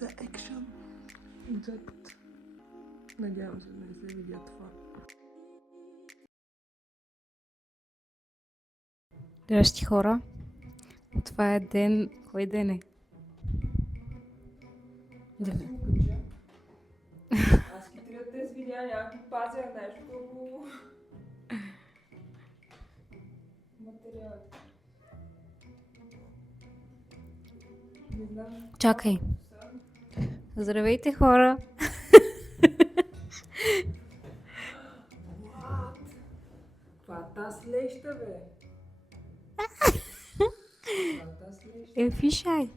за екшън. Надявам се да не се видя това. Здрасти, хора. Това е ден... Кой ден е? Аз хитрят тези видеа, някакви пазя нещо много... материали. Не знам. Чакай. Здравейте, хора. Това таз леща, бе. Това таз леща. Фишай.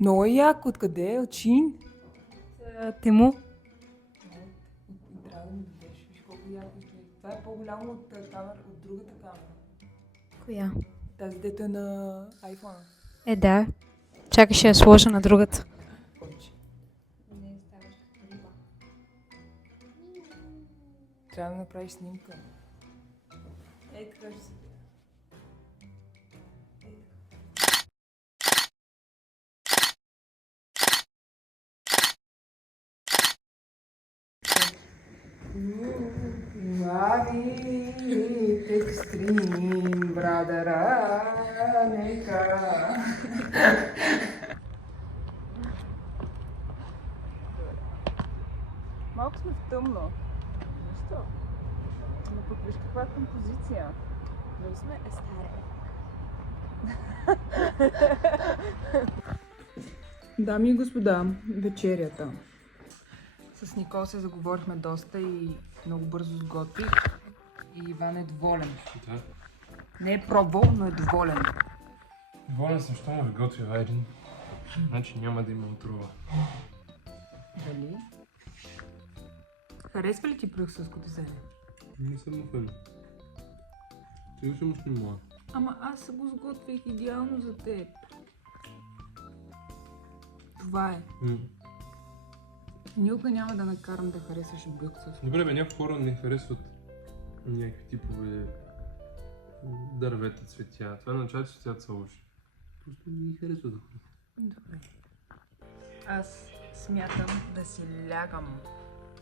Много яко. Откъде е? От Чин? Тему. Трябва да ми дадеш. Виж колко яко е. Това е по-голямо от другата камера. Коя? Тази дето е на iPhone. Да. Чакай, ще я сложа на другата. Трябва да направиш снимка. Ей, така ще се гледа. Екстрим, брадъра, нека. Малко сме в тъмно. Защо? Но пък виж каква е композиция. Дали сме естаре? Дами и господа, вечерята. С Никол се заговорихме доста и много бързо сготвих. И Иван е доволен. Да. Не е пробвал, но е доволен. Доволен съм, що му ви готви Айрин. Значи няма да има отрова. Дали? Харесва ли ти брюкселското зеле? Не съм му фен. Ти ще му снимала. Ама аз го сготвих идеално за теб. Това е. Никога няма да накарам да харесваш брюкселско. Добре бе, някои хора не харесват някакви типове дървета, цветя. Това означава, че цветята са лоши. Просто не ги харесват хора. Добре. Аз смятам да си лягам.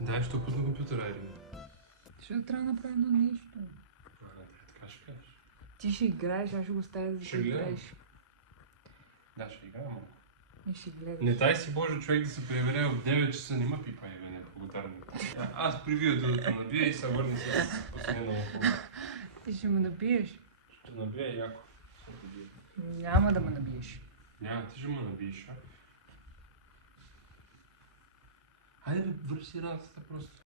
Дай, що пусна компютъра, Айрин. Защото трябва да направя едно нещо. Така ще кажеш. Ти ще играеш, аз ще го оставя да Ще си гледам. играеш. Да, ще играем. И ще гледаш. Не дай си Боже човек да се прибере от 9 часа, не ма пипа и не благодарник. Аз привия дудото набия и се върна с последно около. Ти ще ме набиеш. Ще набия яко. Няма да ме набиеш. Няма, ти ще ме набиеш, а? Хайде бе, върши работата просто.